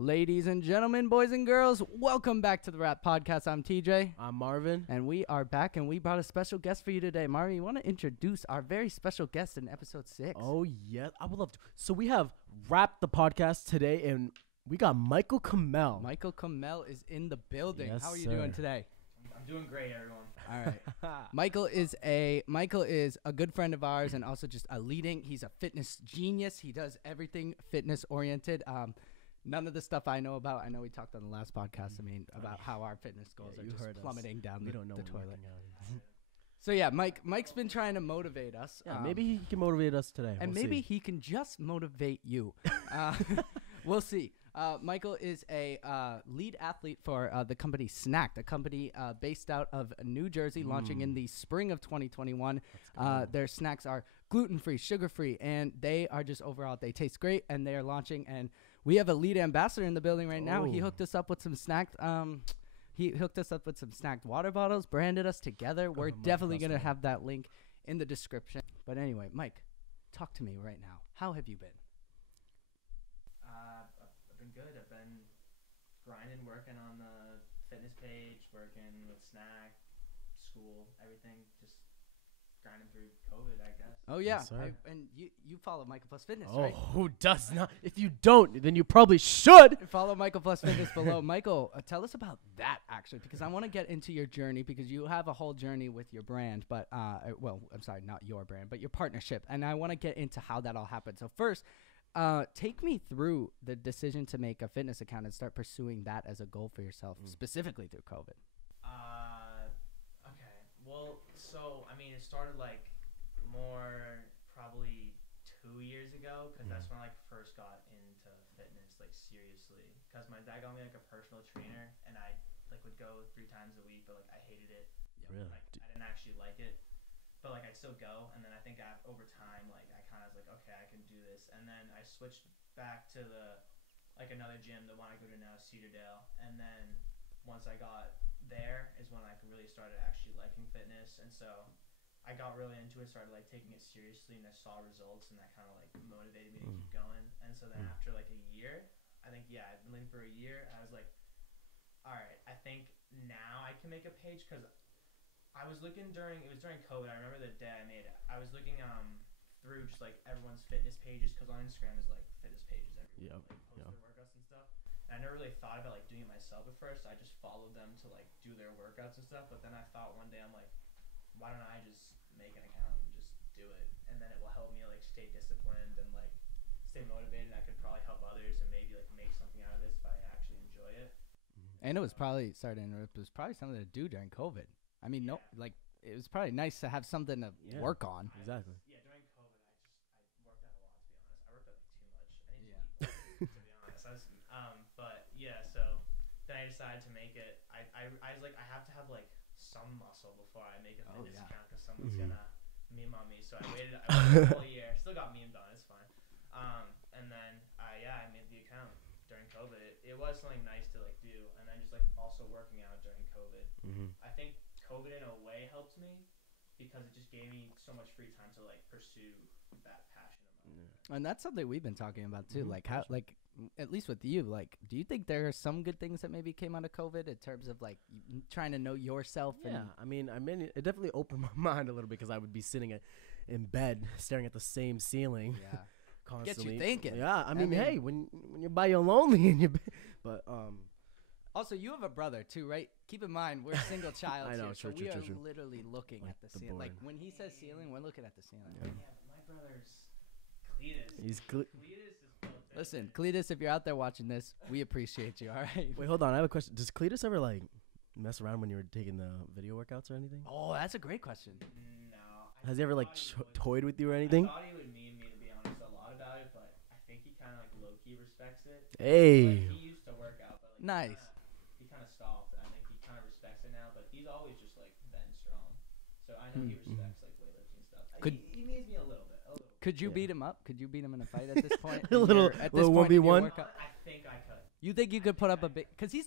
Ladies and gentlemen, boys and girls, welcome back to the Rap Podcast. I'm TJ. I'm Marvin. And we are back, and we brought a special guest for you today. Marvin, you want to introduce our very special guest in episode 6? Oh, yeah. I would love to. So we have Rap the Podcast today, and we got Michael Kamelle. Michael Kamelle is in the building. Yes, How are you sir. doing today? I'm doing great, everyone. All right. Michael is a good friend of ours and also just he's a fitness genius. He does everything fitness oriented. None of the stuff I know about. I know we talked on the last podcast. About how our fitness goals are just plummeting down the toilet. So yeah, Mike's been trying to motivate us. Yeah, maybe he can motivate us today. And we'll maybe see. he can just motivate you. We'll see. Michael is a lead athlete for the company Snacked, a company based out of New Jersey, launching in the spring of 2021. Their snacks are gluten-free, sugar-free, and they are just overall, they taste great, and they are launching. And we have a lead ambassador in the building right now. He hooked us up with some snacked water bottles, branded us together. We're definitely going to have that link in the description. But anyway, Mike, talk to me right now. How have you been? I've been good. I've been grinding, working on the fitness page, working with Snack, school, everything. Just grinding through COVID, I guess. Oh, yeah. Yes, sir. And you follow Michael Plus Fitness, Oh, right? who does not? If you don't, then you probably should. Follow Michael Plus Fitness below. Michael, tell us about that, actually, because I want to get into your journey, because you have a whole journey with your brand, but, I'm sorry, not your brand, but your partnership, and I want to get into how that all happened. So first, take me through the decision to make a fitness account and start pursuing that as a goal for yourself, specifically through COVID. Okay. Well, so, it started, more probably 2 years ago, because that's when I, first got into fitness, seriously. Because my dad got me, a personal trainer, and I, would go 3 times a week, but, I hated it. Really? I didn't actually like it. But, I'd still go, and then I think over time, I kind of was okay, I can do this. And then I switched back to another gym, the one I go to now, Cedardale. And then once I got there is when I really started actually liking fitness. And so I got really into it, started, taking it seriously, and I saw results, and that kind of, motivated me to keep going. And so then after, a year, I think, I've been living for a year, I was all right, I think now I can make a page, because I was looking during COVID. I remember the day I made it. I was looking through just everyone's fitness pages, because on Instagram is fitness pages everywhere, post their workouts and stuff. And I never really thought about doing it myself at first. I just followed them to do their workouts and stuff. But then I thought one day, I'm why don't I just make an account and just do it? And then it will help me stay disciplined and stay motivated. I could probably help others and maybe make something out of this if I actually enjoy it. And it was probably, sorry to interrupt, it was probably something to do during COVID. It was probably nice to have something to work on. Exactly. During COVID, I worked out a lot, to be honest. I worked out too much. I need to keep to be honest. So then I decided to make it. I was I have to have some muscle before I make a fitness account, because someone's gonna meme on me. So I waited a whole year. Still got memed on. It's fine. And then I made the account during COVID. It was something nice to do, and then just also working out during COVID. I think COVID in a way helped me, because it just gave me so much free time to pursue that passion of mine. And that's something we've been talking about too. How, at least with you, do you think there are some good things that maybe came out of COVID in terms of trying to know yourself? Yeah, it definitely opened my mind a little bit, because I would be sitting in bed staring at the same ceiling. Yeah. Constantly. Get you thinking. Yeah, hey, when you're by your lonely and but Also, you have a brother too, right? Keep in mind, we're a single child I know, here, true, so we are true. literally looking at the ceiling. board. When he says ceiling, we're looking at the ceiling. Yeah, my brother's Cletus. He's Cletus is built different. Listen, Cletus, if you're out there watching this, we appreciate you, all right? Wait, hold on. I have a question. Does Cletus ever mess around when you were taking the video workouts or anything? Oh, that's a great question. No. Has he ever toyed with you or anything? I thought he would meme me, to be honest, a lot about it, but I think he kind of low-key respects it. Hey. He used to work out, but Nice. He kind of stopped. I think he kind of respects it now, but he's always just been strong. So I know he respects weightlifting stuff. He means me a little bit. Could you beat him up? Could you beat him in a fight at this point? A little 1v1? I think I could. You think you could put up a big? Because he's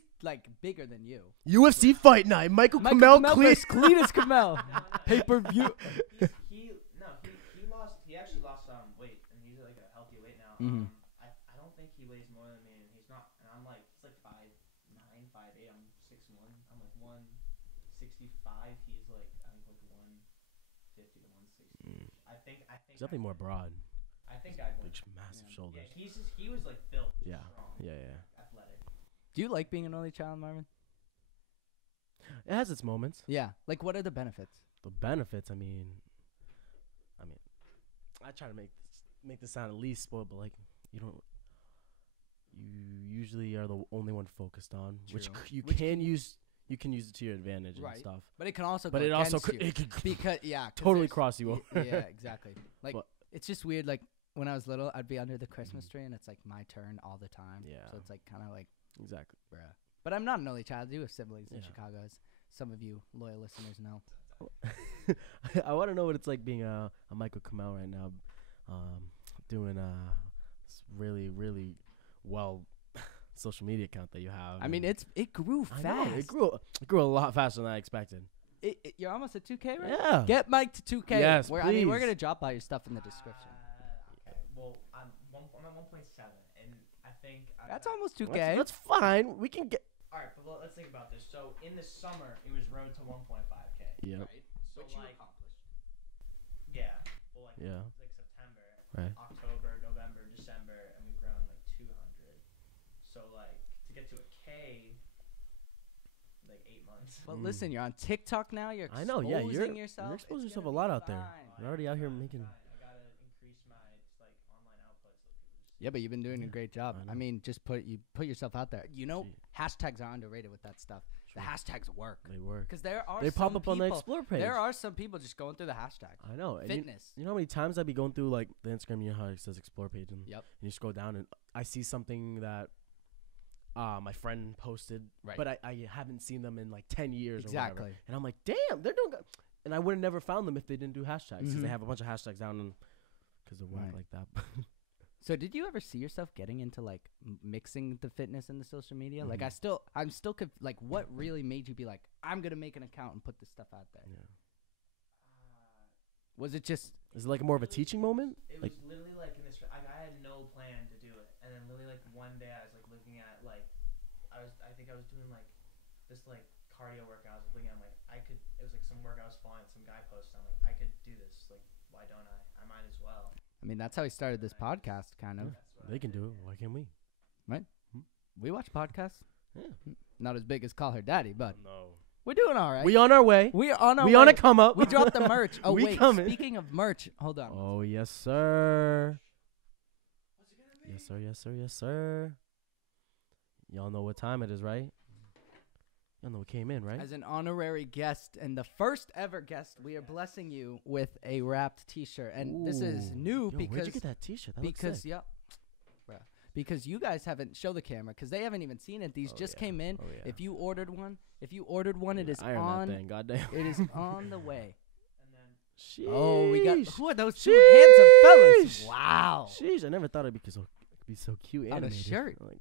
bigger than you. UFC fight night. Michael Kamelle, versus Cletus Kamelle. Pay per view. He actually lost weight, and he's a healthy weight now. Mhm. I don't think he weighs more than me, and he's not. And I'm 5'8". I'm 6'1". I'm like 165. He's like I think like 150 to 160. I think He's definitely more broad. I think I'd win. Like massive shoulders. Yeah, he was like built. Yeah. Strong, Yeah. athletic. Do you like being an only child, Marvin? It has its moments. Yeah. Like, what are the benefits? The benefits, I mean, I try to make this sound at least spoiled, but like you usually are the only one focused on, True. which you can use it to your advantage Right. and stuff. But it can also But go it also against you. it could Because, yeah. 'cause totally there's- cross you over. Yeah, exactly. Like, But- it's just weird. Like, when I was little, I'd be under the Christmas tree, and it's like my turn all the time. Yeah. So it's like kind of like, Exactly. bruh. But I'm not an only child. I do have siblings in Yeah. Chicago, as some of you loyal listeners know. I want to know what it's like being a Michael Kamelle right now, doing this really, really well social media account that you have. I mean, and it grew I fast. know, it grew a lot faster than I expected. You're almost at 2K, right? Yeah. Get Mike to 2K. Yes, I mean, we're please. gonna drop all your stuff in the description. Okay. Well, I'm at 1.7, and I think That's almost 2K. That's fine. We can get. All right, but let's think about this. So in the summer, it was road to 1.5K. Yeah. Right. So Which you like, accomplished. yeah, well, like, Yeah. like September, Right. October, November, December, and we've grown like 200. So like to get to a K, like 8 months. But Mm. listen, you're on TikTok now. You're I exposing know, yeah, you're yourself. exposing It's yourself gonna a lot be out there. fine. You're already out here making. I gotta increase my like online outputs. So people just Yeah, but you've been doing a Yeah, great job. I I know. mean, just put yourself out there. You know, Gee. hashtags are underrated with that stuff. The True. hashtags work They work. because there are They some pop up on the people- Explore page. There are some people just going through the hashtag. I know. And Fitness. you know how many times I'd be going through like the Instagram, you know how it says Explore page, and, Yep. and you scroll down and I see something that my friend posted, Right. but I haven't seen them in like 10 years or Exactly. whatever. And I'm like, damn, they're doing good. And I would have never found them if they didn't do hashtags, because Mhm. they have a bunch of hashtags down because they're whack Right. like that. So did you ever see yourself getting into like mixing the fitness and the social media? Like Mhm. I'm still like, what really made you be like, I'm gonna make an account and put this stuff out there? Yeah. Was it just Is it like more of a teaching moment? It Like- was literally like in this. I had no plan to do it, and then literally like one day I was like looking at like I think I was doing like this like cardio workout. I was looking at I'm like I could. It was like some workout I was following, some guy posted. I'm like I could do this. Like why don't I? I might as well. I mean, that's how we started this podcast, kind of. Yeah. That's what They I can did, do it. yeah. Why can't we? We watch podcasts. Yeah. Not as big as Call Her Daddy, but No. we're doing all right. We on our way. We are on our We way. on a come up. We dropped the merch. Oh, We wait. coming. Speaking of merch, hold on. Oh, yes, sir. Yes, sir. Yes, sir. Yes, sir. Y'all know what time it is, right? Y'all know what came in, right? As an honorary guest and the first ever guest, we are blessing you with a wrapped T-shirt, and this is Ooh. new Yo, because where'd you get that T-shirt? That looks because sick. yeah, bruh. Because you guys haven't show the camera because they haven't even seen it. These Oh, just yeah. came in. Oh, yeah. If you ordered one, it is Iron on. that thing, goddamn. It is on the way. And then Sheesh. Oh, we got who are those two handsome fellas? Sheesh. Wow, Sheesh, I never thought it'd be so cute. On a animated. shirt. Like,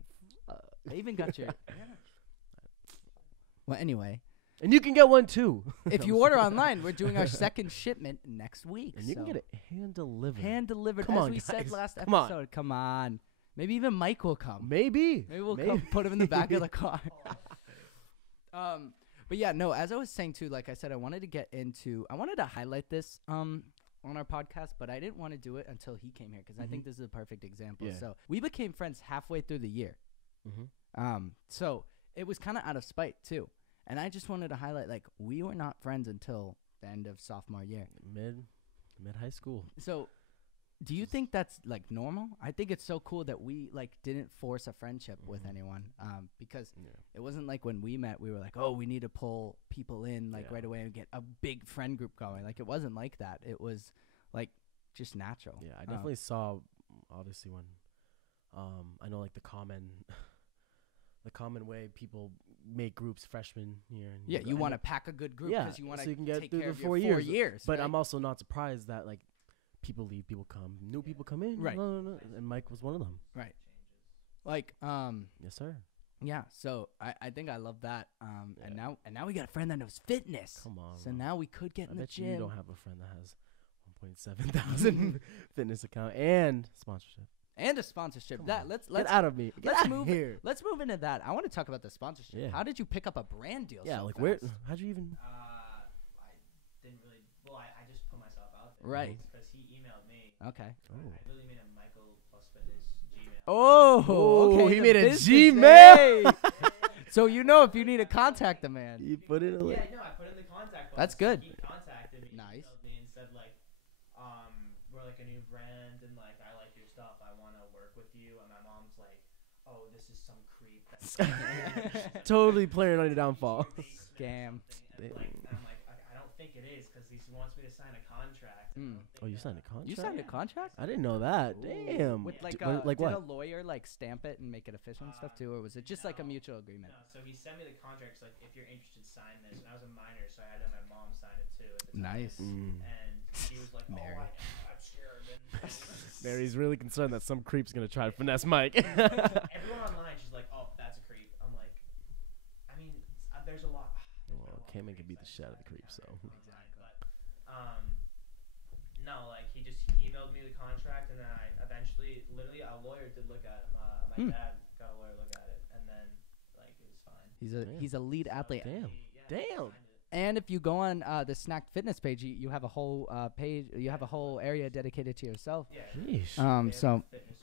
they even got your. Well, anyway, and you can get one too. if you order online, we're doing our second shipment next week. and you can so- get it hand delivered. hand delivered, Come as on, we said guys. last Come on. episode. Come on. Maybe even Mike will come. Maybe. Maybe we'll come put him in the back of the car. But yeah, no, as I was saying too, like I said, I wanted to highlight this on our podcast, but I didn't want to do it until he came here because I think this is a perfect example. Yeah. So we became friends halfway through the year. Mm-hmm. So it was kind of out of spite too. And I just wanted to highlight, like, we were not friends until the end of sophomore year. Mid high school. So do you think that's like normal? I think it's so cool that we like didn't force a friendship with Mhm. anyone, because Yeah. it wasn't like when we met, we were like, oh, we need to pull people in like Yeah. right away and get a big friend group going. Like it wasn't like that. It was like just natural. Yeah, I definitely saw. Obviously, when I know like the common way people make groups freshman year. And Yeah, you and want to pack a good group Yeah, because you want to so you can get take through care the of 4 your 4 years. years. But right? I'm also not surprised that like people leave, people come, new people come in. Right. No, and Mike was one of them. right. Like Yes, sir. yeah. So I think I love that. And Yeah. now we got a friend that knows fitness. Come on. So bro. now we could get I in the bet gym. you don't have a friend that has 1.7 thousand fitness account and sponsorship. And a sponsorship. Come That on. let's Get out of me. Get let's out move here. Let's move into that. I want to talk about the sponsorship. Yeah. How did you pick up a brand deal? Yeah, so like where? fast? How'd you even? I didn't really. Well, I just put myself out there. Right. Because he emailed me. Okay. Oh. I literally made a Michael plus Fitness Gmail. Oh, okay. he the made a business- Gmail. Hey. So you know if you need to contact the man. You put it away. Yeah, no, I put in the contact box. That's good. He contacted me. Nice. Emailed me and said like, we're like a new brand and like I like your stuff. I want to work with you. And my mom's like, oh, this is some creep. Totally playing on your downfall. Scam. And I'm like, I don't think it is because he wants me to sign a contract. and I don't think Oh, you that- signed a contract? You signed a contract? I didn't know that. Damn. With like like did what? a lawyer like stamp it and make it official and stuff too, or was it just like a No. mutual agreement? No, so he sent me the contracts like if you're interested, sign this. And I was a minor, so I had to have my mom sign it too. At the time. Nice. And he was like, oh, Mary. I'm scared. And Mary's really concerned that some creep's gonna try to finesse Mike. everyone online, she's like, oh, that's a creep. I'm like, I mean, there's a lot. Well, Cayman can beat the shit out of the creep, so. Exactly. But, no, like he just emailed me the contract, and then I eventually, literally, a lawyer did look at it. My dad got a lawyer look at it, and then like it was fine. He's a lead athlete. Damn. He Damn. signed it. And if you go on the Snack Fitness page, you have a whole page. You have a whole area dedicated to yourself. Yeah. Sheesh. They have So a fitness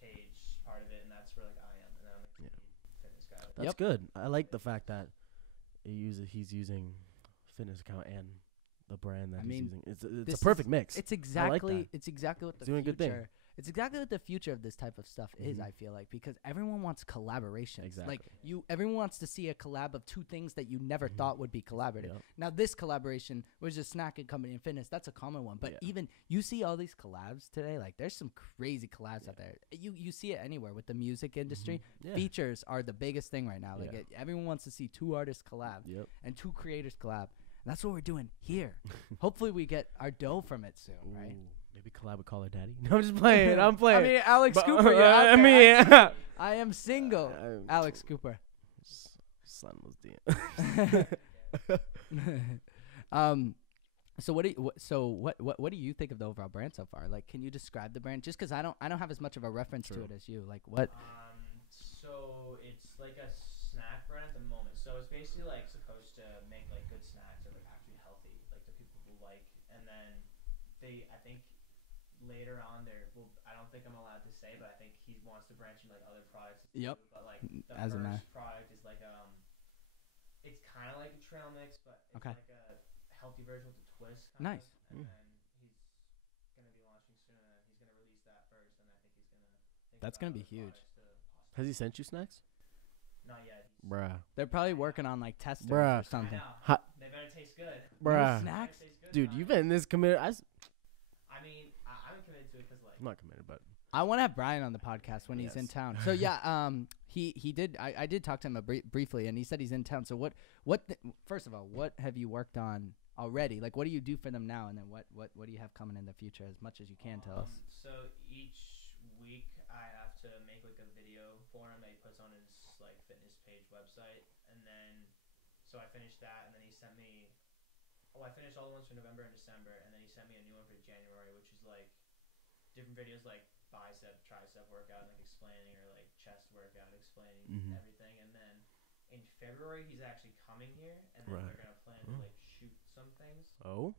page part of it, and that's where like I am, and I'm like Yeah. the fitness guy. That's good. I like the fact that he's using fitness account and the brand that I he's mean, using. It's this a perfect is- mix. it's exactly that. what the doing a future. good thing. It's exactly what the future of this type of stuff is. Mhm. I feel like because everyone wants collaboration. Exactly. Like everyone wants to see a collab of two things that you never Mhm. thought would be collaborative. Yep. Now this collaboration was just snacking company and fitness. That's a common one. But Yeah. even you see all these collabs today. Like there's some crazy collabs out there. You see it anywhere with the music industry. Yeah. Features are the biggest thing right now. Like Yeah. everyone wants to see two artists collab Yep. and two creators collab. And that's what we're doing here. Hopefully we get our dough from it soon, right? Ooh, maybe collab with Call Her Daddy. No, I'm just playing. I'm playing. I mean, Alex But- Cooper. You're out I there. mean, I am single. Alex Cooper. Son was DM. So what do you think of the overall brand so far? Like, can you describe the brand? Just because I don't have as much of a reference to True. it as you. Like, what? So it's like a snack brand at the moment. So it's basically like supposed to make like good snacks that are like actually healthy, like the people will like. And then I think later on I don't think I'm allowed to say, but I think he wants to branch into like other products. Yep. Too, but like the As a first man. product is like it's kind of like a trail mix, but it's Okay. like a healthy version with a twist. Nice. And Mm. then he's gonna be launching soon, and he's gonna release that first, and I think he's gonna. Think That's about gonna be other huge. products to possibly- Has he sent you snacks? Not yet. Bruh. They're probably working on like testers Bruh. or something. I know. Ha- They better taste good. Bruh. snacks? They better taste good, Dude, man. you've been this committed. I mean, I'm committed to it because like. I'm not committed, but I want to have Brian on the podcast when he's in Yes. town. So yeah, he did. I did talk to him briefly, and he said he's in town. So first of all, what have you worked on already? Like, what do you do for them now, and then what do you have coming in the future? As much as you can tell us. So each week I have to make like a video for him that he puts on his like fitness page website, and then so I finished that, and then he sent me. Oh, I finished all the ones for November and December, and then he sent me a new one for January, which is like different videos like bicep, tricep workout, like explaining, or like chest workout, explaining Mhm. everything. And then in February he's actually coming here, and then Right. we're gonna plan to like shoot some things. oh,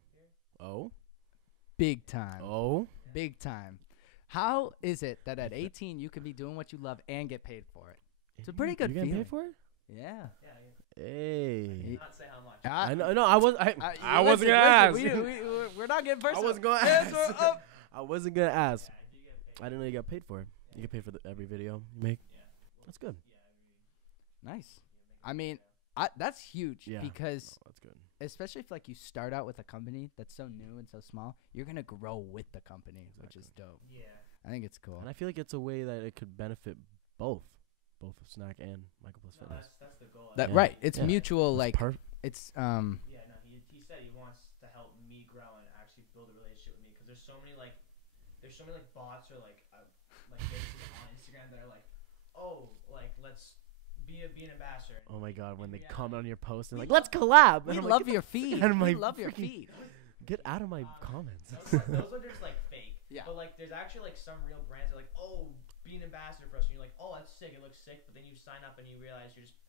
Big time. oh. Big time. How is it that at 18 you can be doing what you love and get paid for it? It's a pretty good You getting feeling. paid for it? Yeah. Yeah, Hey. not say how much. I know. No, I was. I Listen, wasn't gonna ask. We're not getting personal. I wasn't gonna Hands ask. were up. I wasn't gonna ask. Yeah, I do get paid. I didn't know you got paid for it. You get paid for every video you make. Yeah. That's good. Nice. I mean, that's huge Yeah. because Oh, that's good. especially if like you start out with a company that's so new and so small, you're gonna grow with the company, which is dope. Yeah. I think it's cool. And I feel like it's a way that it could benefit both Snack and Michael Plus No, Fitness. that's the goal. That Yeah. right. It's Yeah. mutual. Like it's Yeah, no, he said he wants to help me grow and actually build a relationship with me because there's so many like bots or like basically on Instagram that are like, oh, like let's be an ambassador. Oh my god, when they Yeah. comment on your post and We like, let's collab. we And I'm love like, your feed. out of We my love your freaking- feed. get out of my comments. Those are just like fake. Yeah. But like, there's actually like some real brands that are like, oh, be an ambassador for us, and you're like, oh, that's sick. It looks sick. But then you sign up and you realize you're just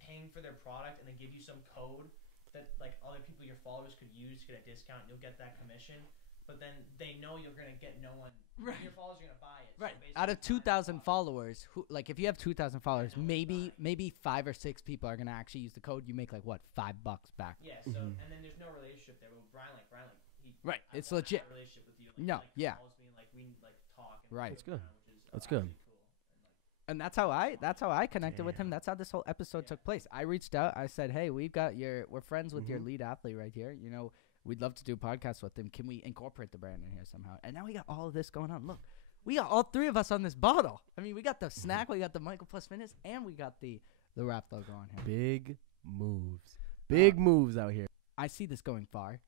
paying for their product, and they give you some code that like other people, your followers, could use to get a discount. And you'll get that commission. But then they know you're gonna get no one. Right. Your followers are gonna buy it. Right. So Out of basically 2,000 followers, who like if you have 2,000 followers, no one's maybe buying. 5 or 6 people are gonna actually use the code. You make like what, $5 back. Yeah. So and then there's no relationship there. But Brian, he. Right, I it's wanna legit. have a relationship with you. Like, No, he, yeah. Calls me and like we like talk. And Right. That's good. Which is That's good. actually cool. And that's how I connected with him. Damn. That's how this whole episode Yeah. took place. I reached out. I said, "Hey, we're friends with your lead athlete right here. You know, we'd love to do podcasts with him. Can we incorporate the brand in here somehow?" And now we got all of this going on. Look, we got all 3 of us on this bottle. I mean, we got the snack, we got the Michael Plus Fitness, and we got the Rap logo on here. Big moves. Big moves out here. I see this going far,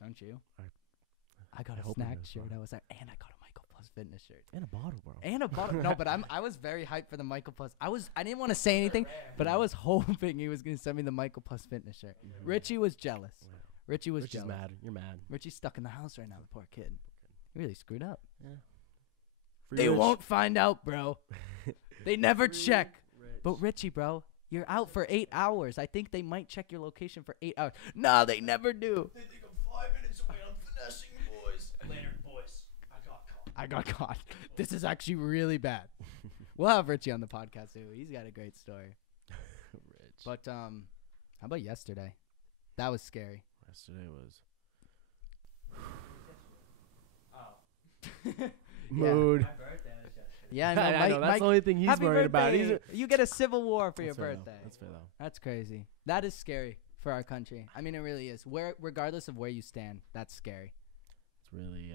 don't you? I got I a hope it snack goes shirt. far. I was like, and I got a Michael Plus Fitness shirt. And a bottle, bro. And a bottle. No, but I was very hyped for the Michael Plus. I didn't want to say anything, but I was hoping he was gonna send me the Michael Plus Fitness shirt. Richie was jealous. Wow. Richie was Richie's jealous. mad. You're mad. Richie's stuck in the house right now. The poor kid. He really screwed up. Yeah. They won't find out, bro. They never check. But Richie, bro, you're out for 8 hours. I think they might check your location for 8 hours. No, they never do. They think I'm 5 minutes away. I'm finessing you, boys. Later, boys. I got caught. This is actually really bad. We'll have Richie on the podcast too. He's got a great story. Rich. But how about yesterday? That was scary. Yesterday was Oh. mood. My birthday was yesterday. Yeah, I I know. know, that's the only thing he's happy worried about. birthday. You get a civil war for your That's fair, though. birthday. That's fair though. That's crazy. That is scary for our country. I mean, it really is. Regardless of where you stand, that's scary. It's really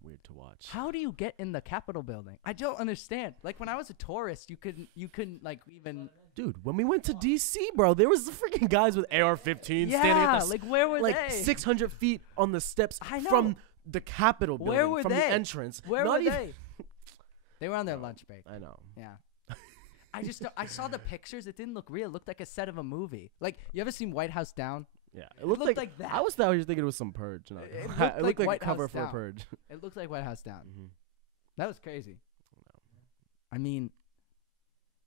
weird to watch. How do you get in the Capitol building? I don't understand. Like when I was a tourist, you couldn't like even. Dude, when we went to DC, bro, there was the freaking guys with AR-15 standing at Yeah, the like where were like they? 600 feet on the steps I know. from the Capitol building, Where were from they? the entrance. Where Not were even- they? They were on their lunch break. I know. Yeah. I saw the pictures. It didn't look real. It looked like a set of a movie. Like, you ever seen White House Down? Yeah, It looked like that. I was thinking it was some purge. No, It looked it like looked like White a cover House for a Down. purge. It looked like White House Down. Mm-hmm. That was crazy. I mean,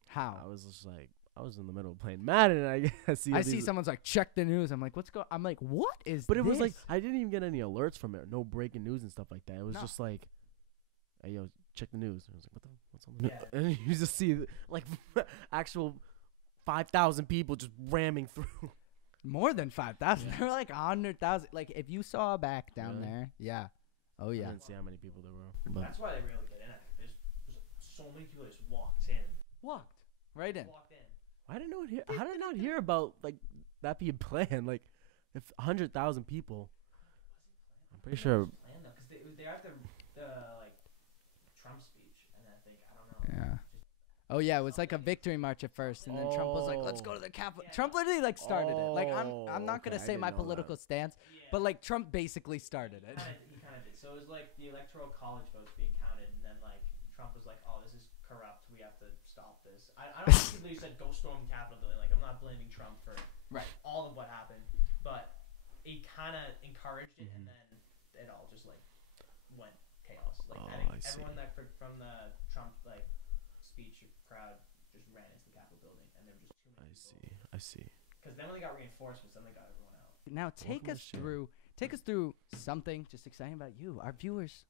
how? I was just like, I was in the middle of playing Madden, and I see. I see someone's like, check the news. I'm like, what's going? I'm like, what is? But it was like this? I didn't even get any alerts from it. No breaking news and stuff like that. It was No. just like, hey, yo, check the news. I was like, what's on the news? Yeah. And you just see like actual 5,000 people just ramming through. more than 5,000. Yeah. There were like 100,000. Like, if you saw back down Really? there, yeah. Oh I yeah. didn't see how many people there were. But That's why they really get in. I think there's so many people that just walked in. Walked right in. Walked in. how did I not hear about like that being planned? Like, if 100,000 people, I'm pretty sure. Planned though, because they're at the like Trump speech, and I think I don't know. Yeah. Oh yeah, it was like a victory march at first, and then Trump was like, "Let's go to the Capitol." Yeah. Trump literally like started it. Like I'm not Okay, gonna I say didn't my know that. political stance, Yeah. but like Trump basically started it. He kind of did. So it was like the electoral college votes being counted, and then like Trump was like, "Oh, this is corrupt. We have to stop this." I don't think he said go storm the Capitol building. Like I'm not blaming Trump for Right. all of what happened, but he kind of encouraged it, and then it all just like went chaos. Like Oh, I think I see. everyone that from the Trump like speech crowd just ran into the Capitol building, and there were just too many people. I see. Because then when they got reinforcements, then they got everyone out. Now take Welcome us to the show. through something just exciting about you. Our viewers,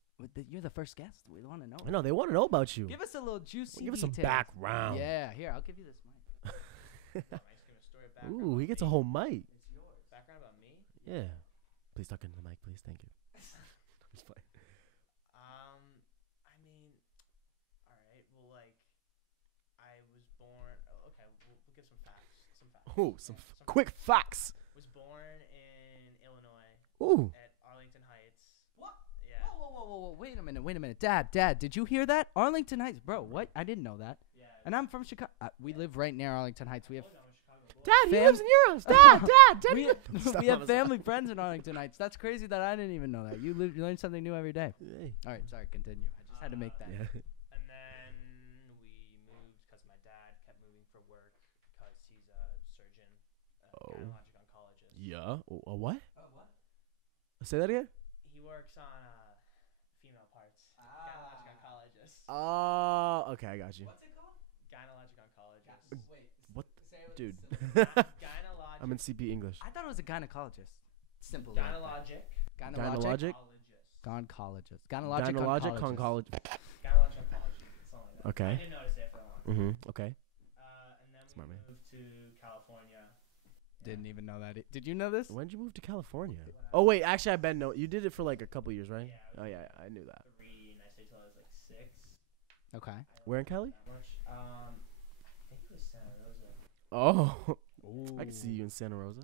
you're the first guest. We want to know. I know they want to know about you. Give us a little juicy. Give us some details. background. Yeah, here I'll give you this mic. Am I just gonna story background Ooh, he about gets a me? whole mic. It's yours. Background about me? Yeah. Please talk into the mic, please. Thank you. Just playing. I mean, all right. Well, like, I was born. Oh, okay, we'll give some facts. Oh, some Yeah, quick facts. Was born in Illinois Ooh. at Arlington Heights. What? Yeah. Whoa! Wait a minute. Dad, did you hear that? Arlington Heights, bro. What? I didn't know that. Yeah. And I'm from Chicago. We live right near Arlington Heights. We have I told you I'm a Chicago boy. Dad, he Fam- lives in Euros. Dad. we, Stop, we have stop. family friends in Arlington Heights. That's crazy that I didn't even know that. You learn something new every day. Hey. All right, sorry. Continue. I just had to make that. Yeah. And then we moved because my dad kept moving for work because he's a surgeon, Oh. gynecologic oncologist. Yeah. A what? Oh, what? Say that again. He works works on female parts. Gynecologic oncologist. Oh, okay, I got you. What's it called? Gynecologic oncologist. Wait. What? Say it with Dude. the syllable. Gynecologic. I'm in CP English. I thought it was a gynecologist. Simple. like that. Gynecologic. Gynecologic? Gynecologist. Gynecologic oncologist. Gynecologic oncologist. oncology. Something like that. Okay. I didn't notice it for a long time. Mm-hmm. Okay. And then Smart we man. moved to California. Didn't even know that. Did you know this? When did you move to California? When I Oh was wait, actually, I bet no. You did it for like a couple years, right? Yeah, Oh yeah, I knew that. 3, and I stayed till I was like 6. Okay. I Where in liked it Cali? that much. I think it was Santa Rosa. Oh, I can see you in Santa Rosa.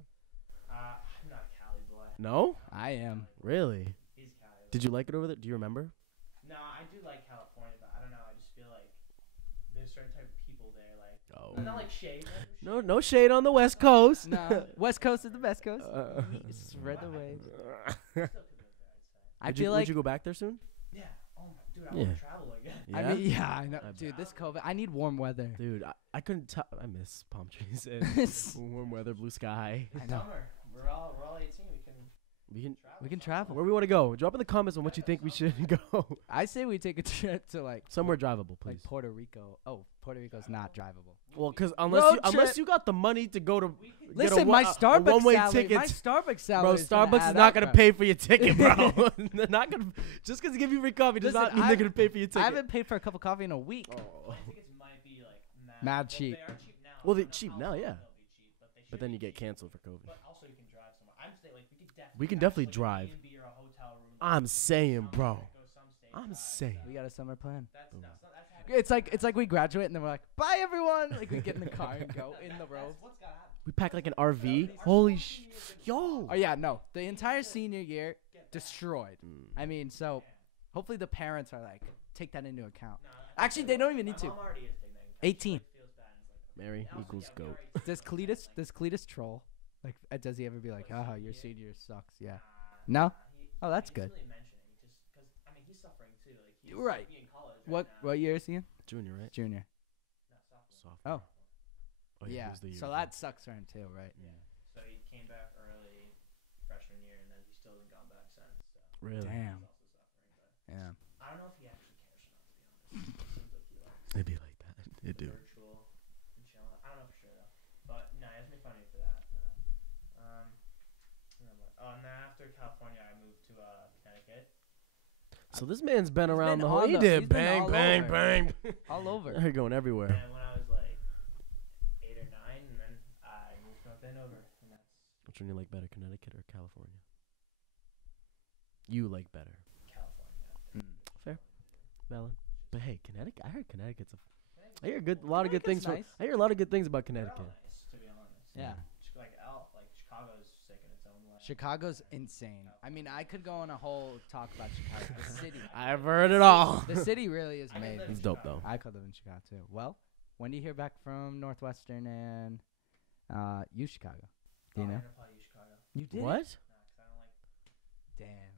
I'm not a Cali boy. No, I am. really. He's a Cali boy. Did you like it over there? Do you remember? No, I do like California, but I don't know. I just feel like there's certain type of people there. Like, Oh. not like shade. No shade on the West Coast. No. West Coast is the best coast. Uh, Spread the wave. Still could live there, I'd say. I feel would like. you go back there soon? Yeah. Oh my, dude, I Yeah. want to travel again. I mean, yeah, I know, I dude. This COVID, I need warm weather. Dude, I couldn't tell. I miss palm trees and warm weather, blue sky. I know. Summer. We're all 18. We can. Travel. We can travel. Where we want to go? Drop in the comments on what you think we should go. I say we take a trip to like Somewhere drivable, please. like Puerto Rico. Oh, Puerto Rico's not drivable. Well, because Road unless trip. you got the money to go to We could get Listen, my a Starbucks one-way salary. ticket, My Starbucks salary. bro, is gonna Starbucks add is not up, gonna bro. pay for your ticket, bro. They're not gonna just because they give you free coffee does Listen, not mean they're gonna pay for your ticket. I haven't paid for a cup of coffee in a week. Oh. I think it might be like Mad cheap. They are cheap now. Well, I they're don't know cheap how now, long yeah. they'll be cheap, but they But should then be you get cheap. canceled for COVID. But also you can drive somewhere. I'm saying like We can have, definitely like, drive. an Airbnb or a hotel room. I'm saying, bro. Go some state I'm drive, saying. We got a summer plan. That's Boom. nuts. That's happening. It's like we graduate and then we're like, bye everyone. Like we get in the car and go in the That's road. what's gotta happen. We pack like an RV. Our Holy school senior year yo. Oh yeah, no. The entire senior year get that. destroyed. Mm. I mean, so hopefully the parents are like take that into account. No, I Actually, think they don't even need my to. mom already is taking that into account. 18. She, like, feels bad and is like, Mary and also, equals yeah, we goat. already Does talked about Cletus it, does Cletus troll? Like does he ever be like, What, "Ah, senior your year? senior year sucks." Yeah. Nah, No? Oh, that's he good. doesn't really mention it. He just because I mean he's suffering too. Like he's Right. Like, in college What now. year is he in? Junior, right? Junior. No, sophomore. Sophomore. Oh. he Yeah. was the year So before. that sucks for him too, right? Yeah. So he came back early freshman year, and then he still hasn't gone back since. So Really. Damn. he's also suffering. But Yeah. I don't know if he actually cares or not. To be honest, it seems like he likes It'd be like that. It do. virtual and chilling. I don't know for sure though. But no, he has made fun of me for that. No. And then after California, I moved to Connecticut. So this man's been He's around been the whole. on He the- did he's been bang, all bang, over. bang. All over. They're going everywhere. And when I was like 8 or 9, and then I moved to North Andover, and that's Which one you like better, Connecticut or California? You like better. California. Valid. But hey, Connecticut. I heard Connecticut's a. Connecticut's I hear a lot of good things. Connecticut's I hear a lot of good things about They're all Connecticut. nice, to be honest. Yeah. Like Chicago's sick in its own way. Chicago's insane. I mean, I could go on a whole talk about Chicago. The city. I've heard it all. The city really is I could made. live in It's dope Chicago. though. I could live in Chicago too. Well, when do you hear back from Northwestern and U Chicago? Do you Oh, I know? didn't apply to Chicago. You did? What? No, 'cause I don't like. Damn.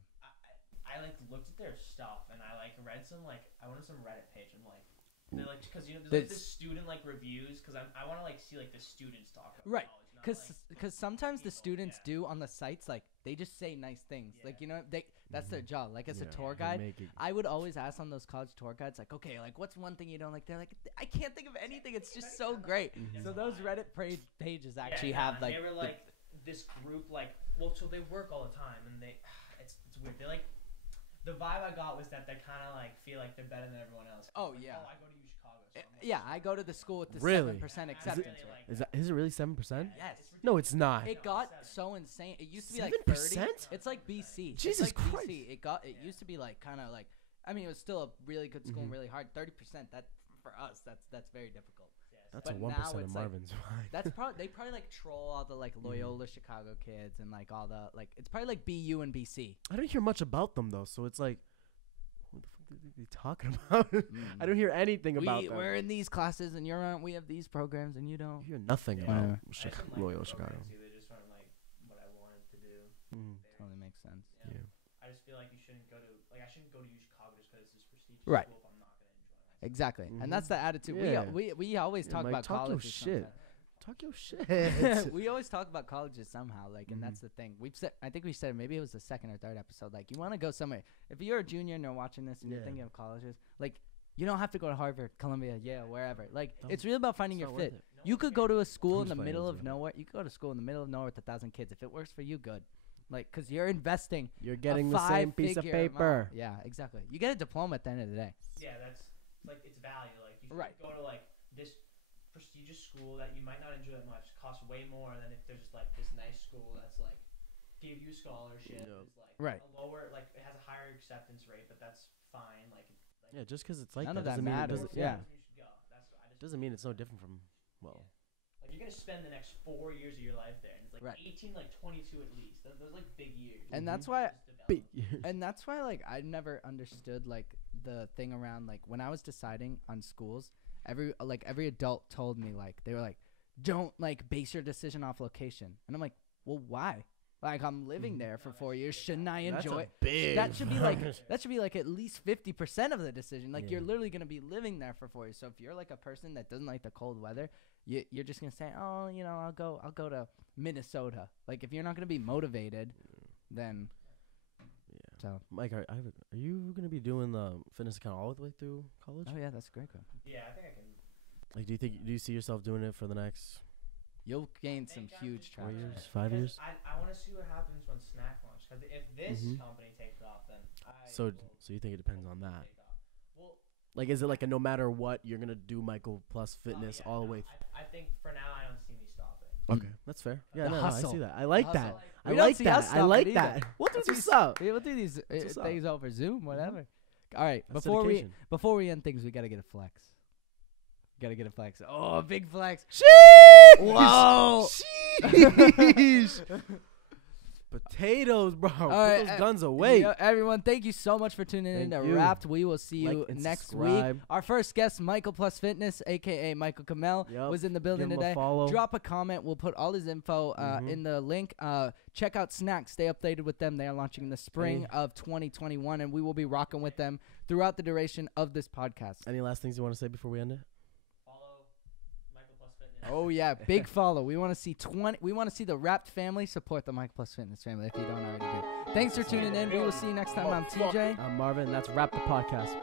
I like looked at their stuff and I like read some like I went to some Reddit page and like they're like because you know there's like This- this student like reviews because I want to like see like the students talk about Right, college, not, Because like, sometimes the people, students yeah. do on the sites like they just say nice things. Like Yeah. you know that's their Mhm. job. Like as a Yeah, tour they guide, make it- I would always ask on those college tour guides like, okay, like what's one thing you don't like? They're like, I can't think of anything. It's just so great. Mhm. So those Reddit pages Yeah, actually yeah, have and like they were like this group like well so they work all the time and they it's weird they like the vibe I got was that they kind of like feel like they're better than everyone else. Oh, Like, yeah. Oh, I go to U Chicago. So I'm like, yeah, I go to the school with the Really? 7% and I acceptance really rate. like Is it really 7%? Yes. No, it's not. It No, got 7. so insane. It used to be like 7%? 30. It's like BC. Jesus it's like Christ. BC. It Yeah. used to be like kind of like I mean it was still a really good school and Mhm. really hard. 30%. That for us that's very difficult. Yes. That's But a now 1% of it's like- Marvin's. That's probably they probably like troll all the like Loyola Chicago kids and like all the like it's probably like BU and BC. I don't hear much about them though, so it's like, what the fuck are they talking about? I don't hear anything about them. We're in these classes and you're on. We have these programs and you I don't. hear nothing Yeah. about Yeah. I just didn't like Loyola the Chicago. programs either, just weren't like what I wanted to do. Mm. Totally makes sense. Yeah. Yeah. I just feel like you shouldn't go to I shouldn't go to U Chicago just because it's this prestigious Right. school if I'm not gonna enjoy myself. Exactly, Mhm. and that's the attitude. Yeah. We always Yeah, talk Mike, about talk your colleges shit. sometimes. Talk Talk your shit. We always talk about colleges somehow, like, and that's the thing. I think we said maybe it was the second or third episode. Like, you want to go somewhere. If you're a junior and you're watching this and you're thinking of colleges, like, you don't have to go to Harvard, Columbia, Yale, wherever. Like, it's really about finding your fit. You could go to a school in the middle of nowhere. You could go to school in the middle of nowhere with 1,000 kids. If it works for you, good. Like, because you're investing. You're getting the same piece of paper. Yeah, exactly. You get a diploma at the end of the day. Yeah, that's like it's value. Like you Right. go to like this prestigious school that you might not enjoy that much, costs way more than if there's like this nice school that's like give you scholarship. Is like Right. a lower, like it has a higher acceptance rate, but that's fine. Like Yeah, just because it's like None that of that doesn't mean it matters. doesn't, Yeah. You should go. That's what I just doesn't mean it's no different from like you're gonna spend the next 4 years of your life there, and it's like Right. 18, like 22 at least. Those like big years. And that's why. big. And that's why, like, I never understood, like, the thing around, like, when I was deciding on schools, every adult told me, like, they were like, don't, like, base your decision off location. And I'm like, well, why? Like, I'm living there for 4 years. Shouldn't I enjoy it? Big. That should be like at least 50% of the decision. Like, you're literally going to be living there for 4 years. So if you're, like, a person that doesn't like the cold weather, you're just going to say, oh, you know, I'll go to Minnesota. Like, if you're not going to be motivated, then... So, Mike, are you gonna be doing the fitness account all the way through college? oh yeah, that's a great question. Yeah, I think I can. Like, do you see yourself doing it for the next You'll gain some think I'm huge just 4 traction. years, 5 years? I want to see what happens when Snack launch. Because if this Mhm. company takes off, then So you think it depends on that? take off. Well, Like, is it like a no matter what you're gonna do Michael plus fitness all the way? I think for now I don't see me stopping. Okay, that's fair. Yeah, The no, hustle. I see that. I like The that. hustle. I We don't like see that. us I like stopping that. either. We'll do That's this what up. We'll do these what's up. things over Zoom, whatever. All right, That's before dedication. we end things, we gotta get a flex. Gotta get a flex. Oh, a big flex. Sheesh! Whoa. Sheesh! Potatoes, bro. Put right, those guns away. Yeah, everyone, thank you so much for tuning in Thank to you. Wrapped. We will see you Like and next subscribe. week. Our first guest, Michael Plus Fitness, a.k.a. Michael Kamelle, Yup. was in the building Give him a today. follow. Drop a comment. We'll put all his info in the link. Check out Snack. Stay updated with them. They are launching in the spring of 2021, and we will be rocking with them throughout the duration of this podcast. Any last things you want to say before we end it? Follow Michael Plus Fitness. Oh yeah, big follow. We want to see We want to see the Wrapped family support the Mike Plus Fitness family if you don't already do. Thanks for tuning in. We will see you next time. I'm TJ. I'm Marvin. That's Wrap the Podcast.